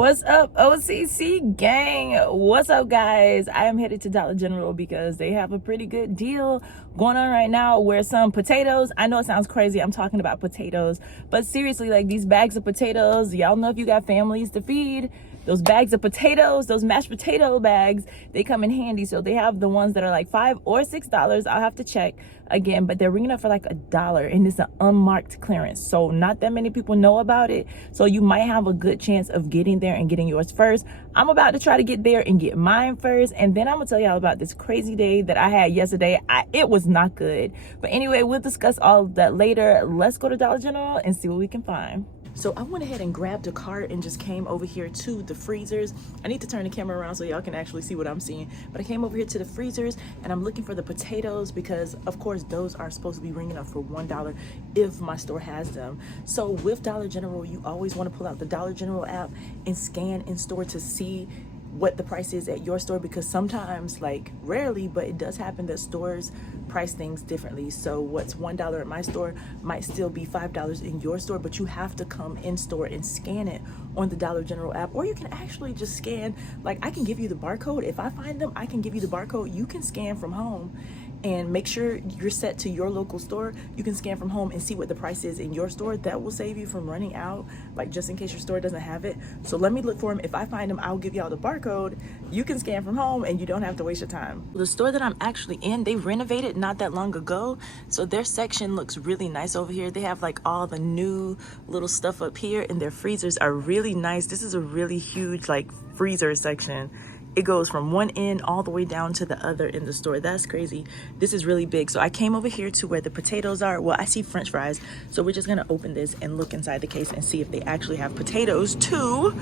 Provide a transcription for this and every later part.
What's up, OCC gang? What's up, guys? I am headed to Dollar General because they have a pretty good deal going on right now where some potatoes, I know it sounds crazy, I'm talking about potatoes, but seriously, like these bags of potatoes, y'all know if you got families to feed, those bags of potatoes, those mashed potato bags, they come in handy. So they have the ones that are like $5 or $6. I'll have to check again, but they're ringing up for like $1 and it's an unmarked clearance. So not that many people know about it. So you might have a good chance of getting there and getting yours first. I'm about to try to get there and get mine first. And then I'm gonna tell y'all about this crazy day that I had yesterday. It was not good. But anyway, we'll discuss all of that later. Let's go to Dollar General and see what we can find. So I went ahead and grabbed a cart and just came over here to the freezers. I need to turn the camera around so y'all can actually see what I'm seeing. But I came over here to the freezers and I'm looking for the potatoes because of course those are supposed to be ringing up for $1 if my store has them. So with Dollar General, you always want to pull out the Dollar General app and scan in store to see what the price is at your store, because sometimes, like rarely, but it does happen that stores price things differently. So what's $1 at my store might still be $5 in your store, but you have to come in store and scan it on the Dollar General app. Or you can actually just scan, like I can give you the barcode. If I find them, I can give you the barcode. You can scan from home and make sure you're set to your local store. You can scan from home and see what the price is in your store. That will save you from running out, like just in case your store doesn't have it. So let me look for them. If I find them, I'll give y'all the barcode. You can scan from home and you don't have to waste your time. The store that I'm actually in, they renovated not that long ago. So their section looks really nice over here. They have like all the new little stuff up here and their freezers are really nice. This is a really huge like freezer section. It goes from one end all the way down to the other in the store. That's crazy. This is really big. So I came over here to where the potatoes are. Well, I see French fries. So we're just gonna open this and look inside the case and see if they actually have potatoes too.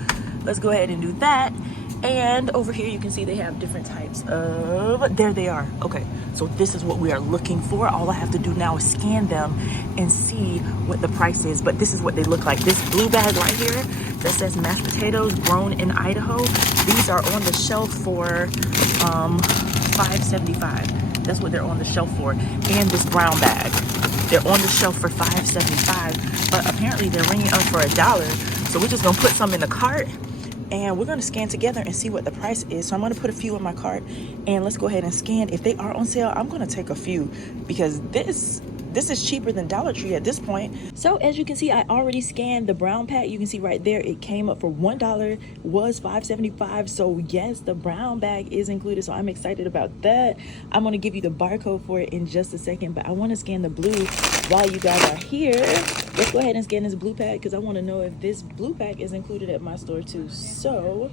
Let's go ahead and do that. And over here you can see they have different types of, there they are. Okay, so this is what we are looking for. All I have to do now is scan them and see what the price is. But this is what they look like. This blue bag right here that says mashed potatoes grown in Idaho, these are on the shelf for $5.75. That's what they're on the shelf for. And this brown bag, they're on the shelf for $5.75, but apparently they're ringing up for $1. So we're just gonna put some in the cart and we're gonna scan together and see what the price is. So I'm gonna put a few in my cart and let's go ahead and scan. If they are on sale, I'm gonna take a few because this is cheaper than Dollar Tree at this point. So as you can see, I already scanned the brown pack. You can see right there, it came up for $1, was $5.75. So yes, the brown bag is included. So I'm excited about that. I'm gonna give you the barcode for it in just a second, but I wanna scan the blue while you guys are here. Let's go ahead and scan this blue pack because I wanna know if this blue pack is included at my store too. So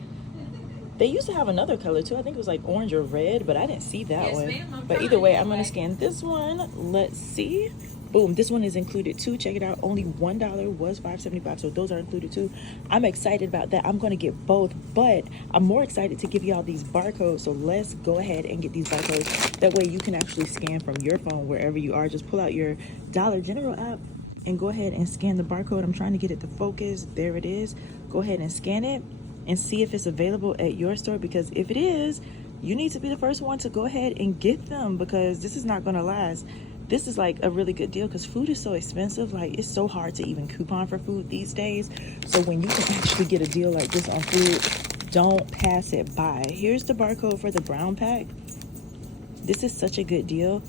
they used to have another color too. I think it was like orange or red, but I didn't see that one. But either way, I'm gonna scan this one. Let's see. Boom, this one is included too. Check it out. Only $1 was $5.75. So those are included too. I'm excited about that. I'm gonna get both, but I'm more excited to give y'all these barcodes. So let's go ahead and get these barcodes. That way you can actually scan from your phone wherever you are. Just pull out your Dollar General app and go ahead and scan the barcode. I'm trying to get it to focus. There it is. Go ahead and scan it and see if it's available at your store, because if it is, you need to be the first one to go ahead and get them because this is not gonna last. This is like a really good deal because food is so expensive. Like it's so hard to even coupon for food these days. So when you can actually get a deal like this on food, don't pass it by. Here's the barcode for the brown pack. This is such a good deal.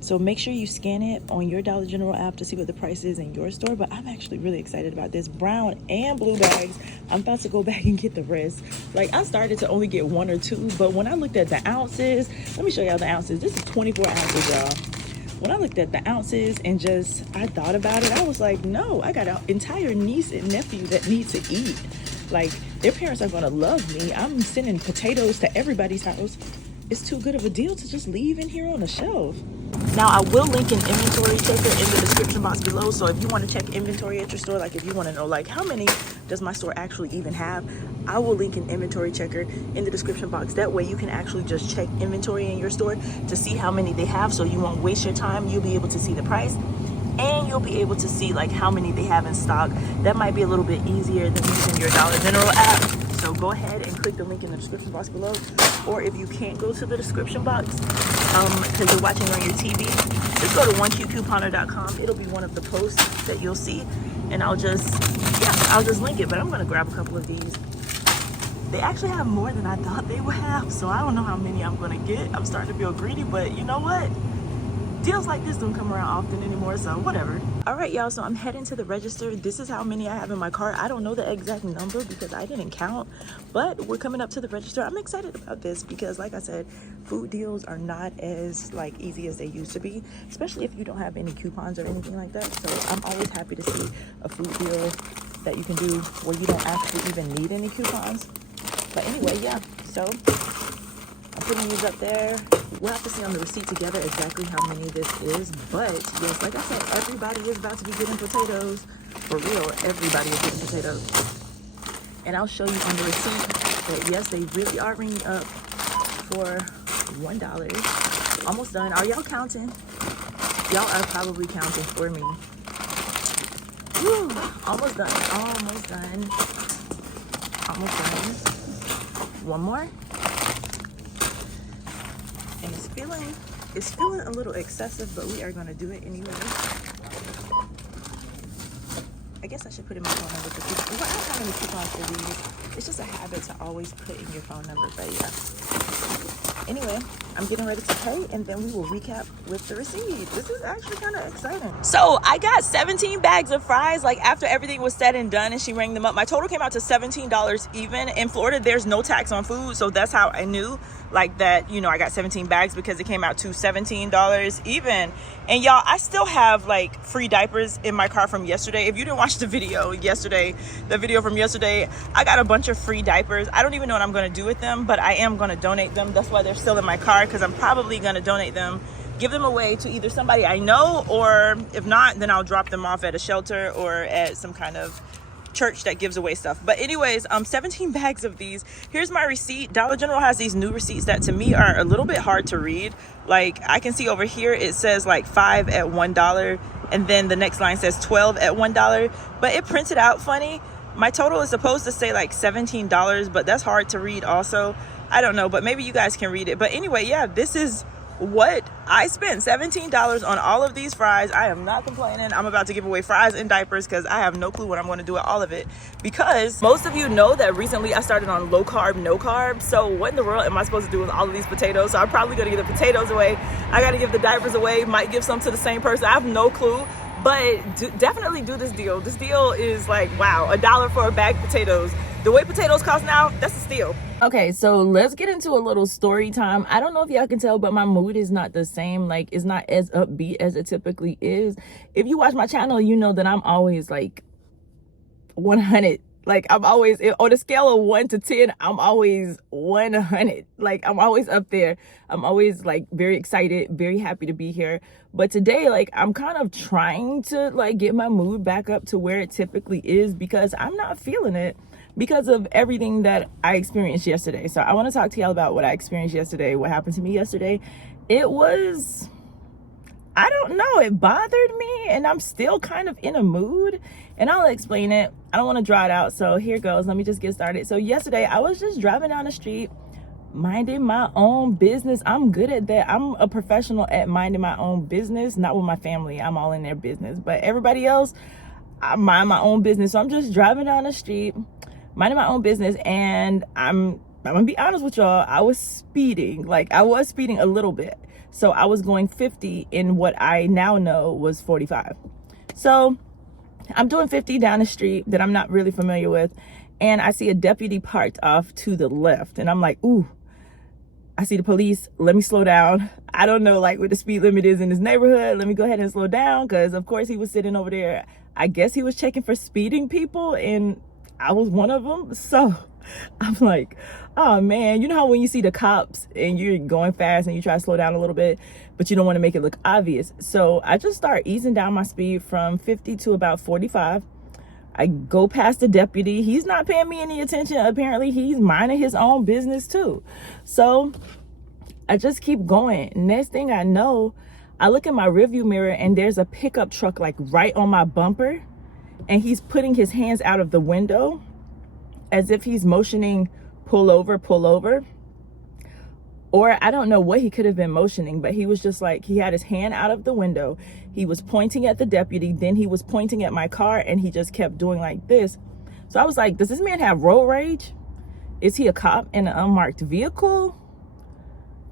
So make sure you scan it on your Dollar General app to see what the price is in your store. But I'm actually really excited about this brown and blue bags. I'm about to go back and get the rest. Like I started to only get 1 or 2, but when I looked at the ounces, let me show y'all the ounces. This is 24 ounces, y'all. When I looked at the ounces and I thought about it, I was like, no, I got an entire niece and nephew that need to eat. Like their parents are gonna love me. I'm sending potatoes to everybody's house. It's too good of a deal to just leave in here on the shelf. Now I will link an inventory checker in the description box below. So if you want to check inventory at your store, like if you want to know like how many does my store actually even have, I will link an inventory checker in the description box. That way you can actually just check inventory in your store to see how many they have, so you won't waste your time. You'll be able to see the price and you'll be able to see like how many they have in stock. That might be a little bit easier than using your Dollar General app. So go ahead and click the link in the description box below. Or if you can't go to the description box because you're watching on your TV, just go to oneqcouponer.com. It'll be one of the posts that you'll see. And I'll just, yeah, I'll just link it, but I'm gonna grab a couple of these. They actually have more than I thought they would have, so I don't know how many I'm gonna get. I'm starting to feel greedy, but you know what? Deals like this don't come around often anymore, so whatever. All right, y'all, so I'm heading to the register. This is how many I have in my cart. I don't know the exact number because I didn't count, but we're coming up to the register. I'm excited about this because, like I said, food deals are not as like easy as they used to be, especially if you don't have any coupons or anything like that. So I'm always happy to see a food deal that you can do where you don't actually even need any coupons. But anyway, yeah, so I'm putting these up there. We'll have to see on the receipt together exactly how many this is. But yes, like I said, everybody is about to be getting potatoes. For real, everybody is getting potatoes. And I'll show you on the receipt that yes, they really are ringing up for $1. Almost done. Are y'all counting? Y'all are probably counting for me. Woo, almost done. Almost done. Almost done. One more. And it's feeling a little excessive, but we are gonna do it anyway. I guess I should put in my phone number for people. Well, I don't have any coupons for these. It's just a habit to always put in your phone number, but yeah. Anyway, I'm getting ready to pay, and then we will recap with the receipt. This is actually kind of exciting. So I got 17 bags of fries, like after everything was said and done, and she rang them up. My total came out to $17 even. In Florida, there's no tax on food, so that's how I knew like that, you know, I got 17 bags because it came out to $17 even. And y'all, I still have like free diapers in my car from yesterday. If you didn't watch the video yesterday, I got a bunch of free diapers. I don't even know what I'm going to do with them, but I am going to donate them. That's why they're still in my car, because I'm probably going to donate them, give them away to either somebody I know, or if not, then I'll drop them off at a shelter or at some kind of church that gives away stuff. But anyways, 17 bags of these. Here's my receipt. Dollar General has these new receipts that to me are a little bit hard to read. Like I can see over here it says like 5 at $1, and then the next line says 12 at $1, but it printed out funny. My total is supposed to say like $17, but that's hard to read also. I don't know, but maybe you guys can read it. But anyway, yeah, this is what I spent, $17 on all of these fries. I am not complaining. I'm about to give away fries and diapers because I have no clue what I'm going to do with all of it, because most of you know that recently I started on low carb, no carb. So what in the world am I supposed to do with all of these potatoes? So I'm probably going to give the potatoes away. I got to give the diapers away, might give some to the same person. I have no clue, but definitely do this deal. This deal is like, wow, $1 for a bag of potatoes. The way potatoes cost now, that's a steal. Okay, so let's get into a little story time. I don't know if y'all can tell, but my mood is not the same. Like, it's not as upbeat as it typically is. If you watch my channel, you know that I'm always like 100. Like, I'm always on a scale of 1 to 10, I'm always 100. Like, I'm always up there. I'm always like very excited, very happy to be here. But today, like, I'm kind of trying to like get my mood back up to where it typically is, because I'm not feeling it, because of everything that I experienced yesterday. So I want to talk to y'all about what I experienced yesterday, what happened to me yesterday. It was, I don't know, it bothered me, and I'm still kind of in a mood, and I'll explain it. I don't want to draw it out, so here goes. Let me just get started. So yesterday, I was just driving down the street, minding my own business. I'm good at that. I'm a professional at minding my own business, not with my family. I'm all in their business, but everybody else, I mind my own business. So I'm just driving down the street, minding my own business, and I'm gonna be honest with y'all, I was speeding. Like, I was speeding a little bit. So I was going 50 in what I now know was 45. So I'm doing 50 down the street that I'm not really familiar with, and I see a deputy parked off to the left, and I'm like, ooh, I see the police, let me slow down. I don't know like what the speed limit is in this neighborhood. Let me go ahead and slow down, because of course he was sitting over there. I guess he was checking for speeding people, and I was one of them. So I'm like, oh man, you know how when you see the cops and you're going fast and you try to slow down a little bit, but you don't want to make it look obvious. So I just start easing down my speed from 50 to about 45. I go past the deputy. He's not paying me any attention. Apparently he's minding his own business too. So I just keep going. Next thing I know, I look in my rearview mirror and there's a pickup truck like right on my bumper, and he's putting his hands out of the window as if he's motioning, pull over, pull over. Or I don't know what he could have been motioning, but he was just like, he had his hand out of the window. He was pointing at the deputy, then he was pointing at my car, and he just kept doing like this. So I was like, does this man have road rage? Is he a cop in an unmarked vehicle?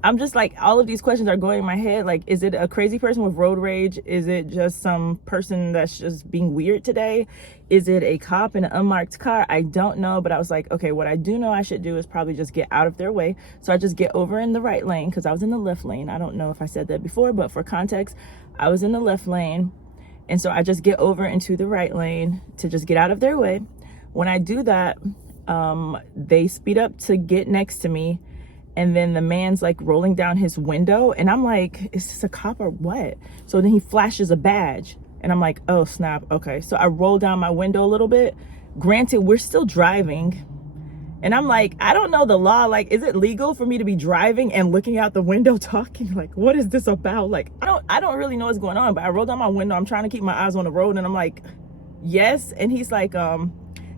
I'm just like, all of these questions are going in my head. Like, is it a crazy person with road rage? Is it just some person that's just being weird today? Is it a cop in an unmarked car? I don't know. But I was like, okay, what I do know I should do is probably just get out of their way. So I just get over in the right lane, because I was in the left lane. I don't know if I said that before, but for context, I was in the left lane. And so I just get over into the right lane to just get out of their way. When I do that, they speed up to get next to me. And then the man's like rolling down his window, and I'm like, is this a cop or what? So then he flashes a badge, and I'm like, oh snap, okay. So I roll down my window a little bit. Granted, we're still driving, and I'm like, I don't know the law. Like, is it legal for me to be driving and looking out the window talking? Like, what is this about? Like, I don't really know what's going on, but I roll down my window. I'm trying to keep my eyes on the road, and I'm like, yes. And he's like,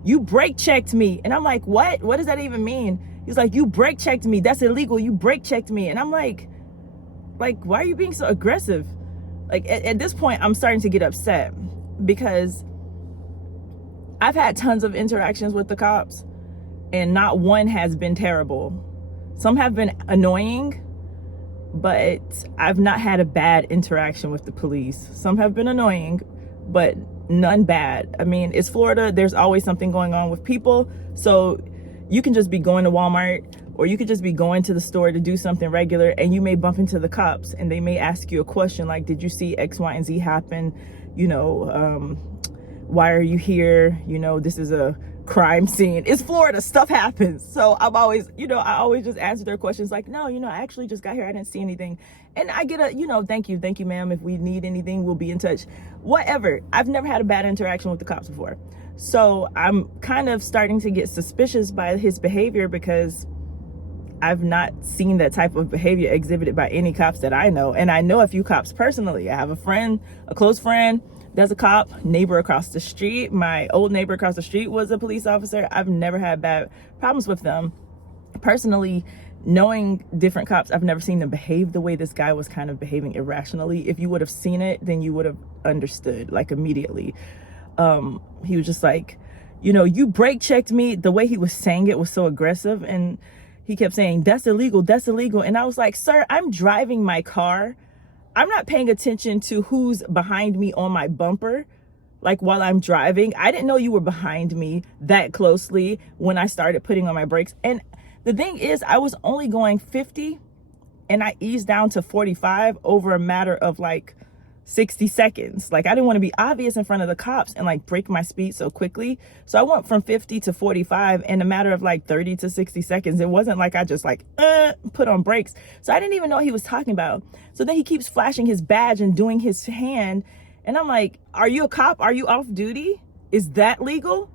you brake checked me. And I'm like, what? What does that even mean? He's like, you brake checked me. That's illegal. You brake checked me. And I'm like, why are you being so aggressive? Like, at this point, I'm starting to get upset, because I've had tons of interactions with the cops, and not one has been terrible. Some have been annoying, but I've not had a bad interaction with the police. Some have been annoying, but none bad. I mean, it's Florida. There's always something going on with people. So you can just be going to Walmart, or you could just be going to the store to do something regular, and you may bump into the cops, and they may ask you a question like, did you see X, Y, and Z happen? You know, why are you here? You know, this is a crime scene. It's Florida, stuff happens. So I'm always, I always just answer their questions like, no, I actually just got here. I didn't see anything. And I get a, thank you, ma'am. If we need anything, we'll be in touch. Whatever. I've never had a bad interaction with the cops before. So I'm kind of starting to get suspicious by his behavior, because I've not seen that type of behavior exhibited by any cops that I know. And I know a few cops personally. I have a friend, a close friend, that's a cop, neighbor across the street. My old neighbor across the street was a police officer. I've never had bad problems with them. Personally, knowing different cops, I've never seen them behave the way this guy was kind of behaving irrationally. If you would have seen it, then you would have understood, like, immediately. He was just like, you brake checked me. The way he was saying it was so aggressive, and he kept saying, that's illegal, that's illegal. And I was like, sir, I'm driving my car. I'm not paying attention to who's behind me on my bumper, like, while I'm driving. I didn't know you were behind me that closely when I started putting on my brakes. And the thing is, I was only going 50, and I eased down to 45 over a matter of like 60 seconds. Like, I didn't want to be obvious in front of the cops and like break my speed so quickly. So I went from 50 to 45 in a matter of like 30 to 60 seconds. It wasn't like I just like put on brakes. So I didn't even know what he was talking about. So then he keeps flashing his badge and doing his hand. And I'm like, are you a cop? Are you off duty? Is that legal?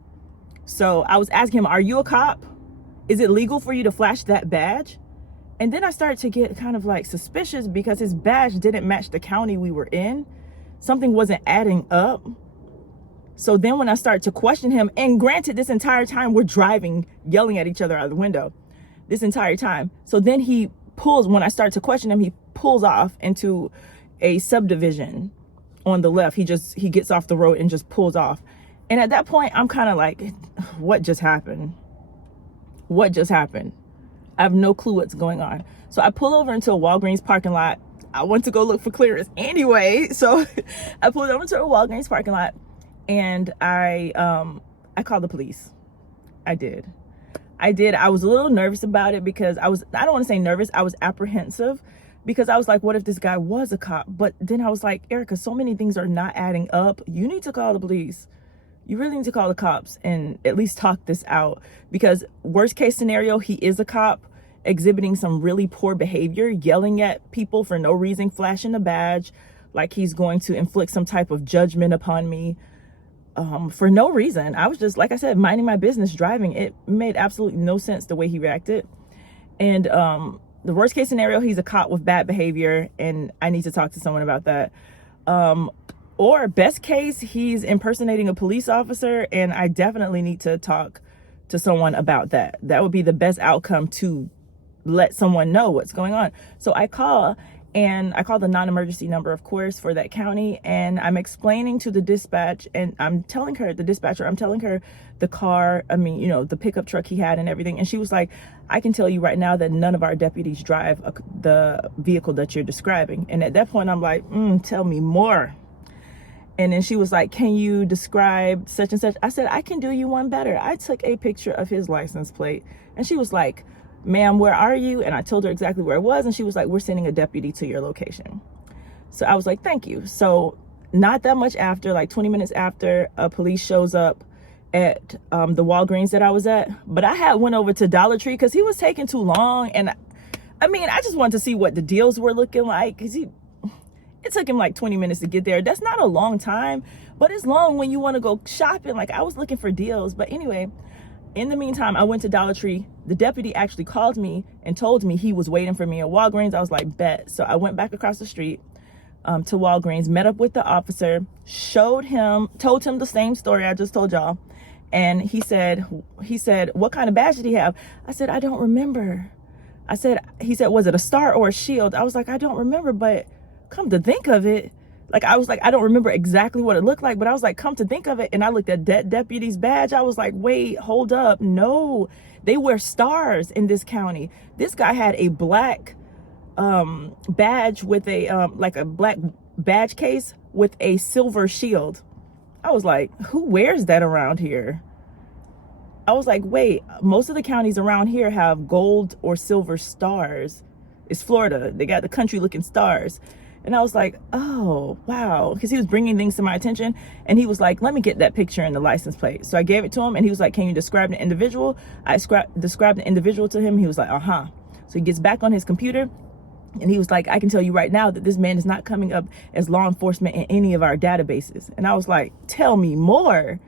So I was asking him, are you a cop? Is it legal for you to flash that badge? And then I started to get kind of like suspicious, because his badge didn't match the county we were in. Something wasn't adding up. So then when I started to question him, and granted, this entire time we're driving, yelling at each other out of the window, this entire time. So then he pulls, when I start to question him, he pulls off into a subdivision on the left. He gets off the road and just pulls off. And at that point, I'm kind of like, what just happened? What just happened? I have no clue what's going on. So I pull over into a Walgreens parking lot. I went to go look for clearance anyway. So I pulled over to a Walgreens parking lot, and I called the police. I did. I was a little nervous about it, because I don't want to say nervous. I was apprehensive, because I was like, what if this guy was a cop? But then I was like, Erica, so many things are not adding up. You need to call the police. You really need to call the cops and at least talk this out, because worst case scenario, he is a cop exhibiting some really poor behavior, yelling at people for no reason, flashing a badge, like he's going to inflict some type of judgment upon me for no reason. I was just, like I said, minding my business, driving. It made absolutely no sense the way he reacted. And the worst case scenario, he's a cop with bad behavior, and I need to talk to someone about that. Or best case, he's impersonating a police officer, and I definitely need to talk to someone about that. That would be the best outcome, to let someone know what's going on. So I call, And I called the non-emergency number, of course, for that county. And I'm explaining to the dispatch, and I'm telling her, the dispatcher, I'm telling her the car, the pickup truck he had and everything. And she was like, I can tell you right now that none of our deputies drive the vehicle that you're describing. And at that point, I'm like, tell me more. And then she was like, can you describe such and such? I said, I can do you one better. I took a picture of his license plate. And she was like, ma'am, where are you? And I told her exactly where it was. And she was like, we're sending a deputy to your location. So I was like, thank you. So not that much after, like 20 minutes after, a police shows up at the Walgreens that I was at. But I had went over to Dollar Tree because he was taking too long. And I just wanted to see what the deals were looking like. Because it took him like 20 minutes to get there. That's not a long time, but it's long when you want to go shopping. Like, I was looking for deals. But anyway, in the meantime, I went to Dollar Tree. The deputy actually called me and told me he was waiting for me at Walgreens. I was like, bet. So I went back across the street to Walgreens, met up with the officer, told him the same story I just told y'all. And he said, what kind of badge did he have? I said, I don't remember. He said, was it a star or a shield? I was like, I don't remember, but come to think of it, I don't remember exactly what it looked like, but I was like, come to think of it. And I looked at that deputy's badge. I was like, wait, hold up. No, they wear stars in this county. This guy had a black badge with a black badge case with a silver shield. I was like, who wears that around here? I was like, wait, most of the counties around here have gold or silver stars. It's Florida. They got the country looking stars. And I was like, oh, wow. Because he was bringing things to my attention. And he was like, let me get that picture and the license plate. So I gave it to him. And he was like, can you describe the individual? I described the individual to him. He was like, uh-huh. So he gets back on his computer. And he was like, I can tell you right now that this man is not coming up as law enforcement in any of our databases. And I was like, tell me more.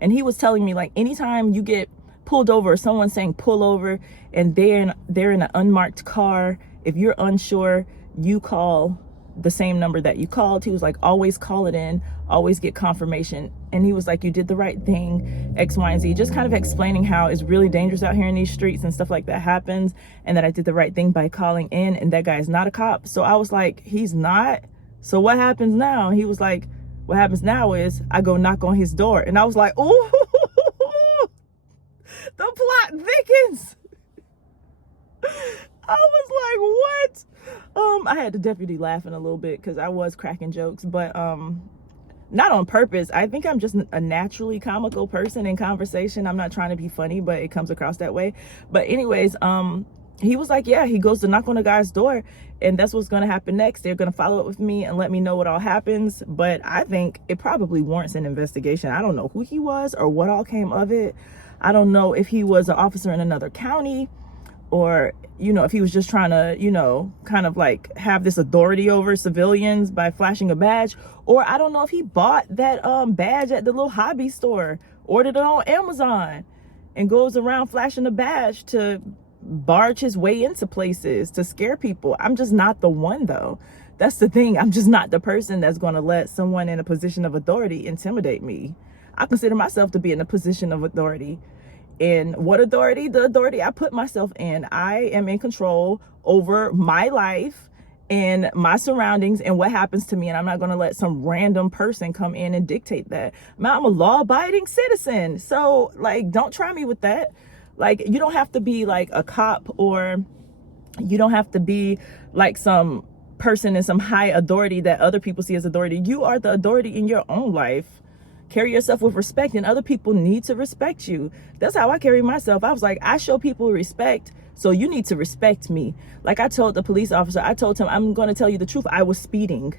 And he was telling me, like, anytime you get pulled over or someone saying pull over and they're in an unmarked car, if you're unsure, you call the same number that you called. He was like, always call it in, always get confirmation. And he was like, you did the right thing, X, Y, and Z, just kind of explaining how it's really dangerous out here in these streets and stuff like that happens, and that I did the right thing by calling in, and that guy is not a cop. So I was like, he's not? So what happens now? He was like, what happens now is I go knock on his door. And I was like, ooh, the plot thickens. I was like, what? I had the deputy laughing a little bit because I was cracking jokes, but not on purpose. I think I'm just a naturally comical person in conversation. I'm not trying to be funny, but it comes across that way. But anyways, he was like, yeah, he goes to knock on the guy's door, and that's what's going to happen next. They're going to follow up with me and let me know what all happens. But I think it probably warrants an investigation. I don't know who he was or what all came of it. I don't know if he was an officer in another county, or, if he was just trying to, kind of like have this authority over civilians by flashing a badge. Or I don't know if he bought that badge at the little hobby store, ordered it on Amazon, and goes around flashing a badge to barge his way into places to scare people. I'm just not the one, though. That's the thing. I'm just not the person that's going to let someone in a position of authority intimidate me. I consider myself to be in a position of authority. And what authority? The authority I put myself in. I am in control over my life and my surroundings and what happens to me. And I'm not going to let some random person come in and dictate that. I'm a law-abiding citizen. So, don't try me with that. You don't have to be like a cop, or you don't have to be like some person in some high authority that other people see as authority. You are the authority in your own life. Carry yourself with respect, and other people need to respect you. That's how I carry myself. I was like, I show people respect, so you need to respect me. Like I told the police officer, I told him, I'm going to tell you the truth. I was speeding,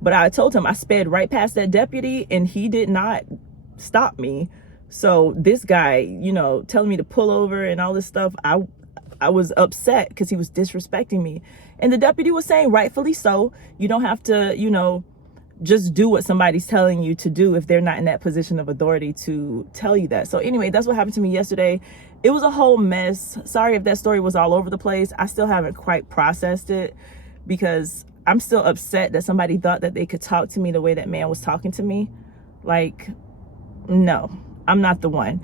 but I told him I sped right past that deputy and he did not stop me. So this guy, telling me to pull over and all this stuff, I was upset because he was disrespecting me. And the deputy was saying, rightfully so, you don't have to, just do what somebody's telling you to do if they're not in that position of authority to tell you that. So anyway, that's what happened to me yesterday. It was a whole mess. Sorry if that story was all over the place. I still haven't quite processed it because I'm still upset that somebody thought that they could talk to me the way that man was talking to me. No, I'm not the one.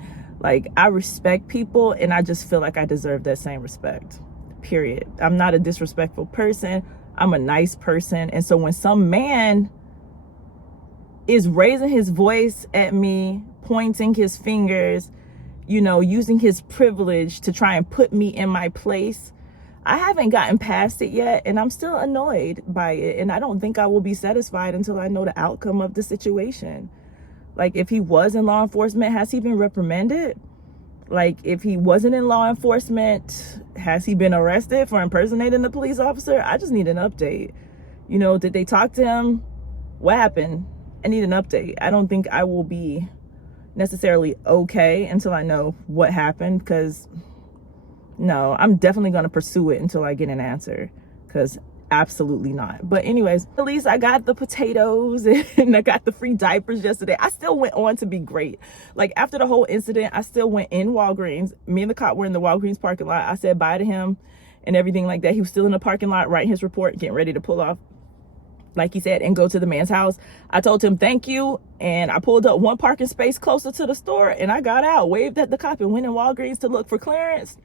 I respect people, and I just feel like I deserve that same respect, period. I'm not a disrespectful person. I'm a nice person. And so when some man is raising his voice at me, pointing his fingers, you know, using his privilege to try and put me in my place, I haven't gotten past it yet, and I'm still annoyed by it. And I don't think I will be satisfied until I know the outcome of the situation. Like, if he was in law enforcement, has he been reprimanded? Like, if he wasn't in law enforcement, has he been arrested for impersonating the police officer? I just need an update. You know, did they talk to him? What happened? I need an update. I don't think I will be necessarily okay until I know what happened, because no, I'm definitely going to pursue it until I get an answer, because absolutely not. But anyways, at least I got the potatoes and I got the free diapers yesterday. I still went on to be great. Like, after the whole incident, I still went in Walgreens. Me and the cop were in the Walgreens parking lot. I said bye to him and everything like that. He was still in the parking lot writing his report, getting ready to pull off, like he said, and go to the man's house. I told him thank you, and I pulled up one parking space closer to the store, and I got out, waved at the cop, and went in Walgreens to look for clearance.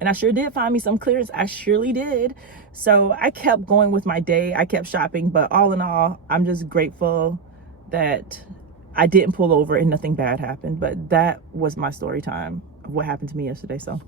And I sure did find me some clearance. I surely did. So I kept going with my day. I kept shopping. But all in all, I'm just grateful that I didn't pull over and nothing bad happened. But that was my story time of what happened to me yesterday. So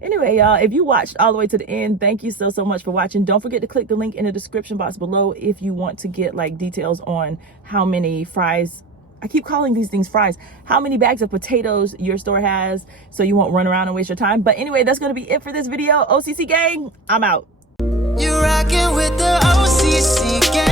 anyway, y'all, if you watched all the way to the end, thank you so much for watching. Don't forget to click the link in the description box below if you want to get like details on how many fries, I keep calling these things fries, how many bags of potatoes your store has, so you won't run around and waste your time. But anyway, that's going to be it for this video. OCC gang, I'm out. You're rocking with the OCC gang.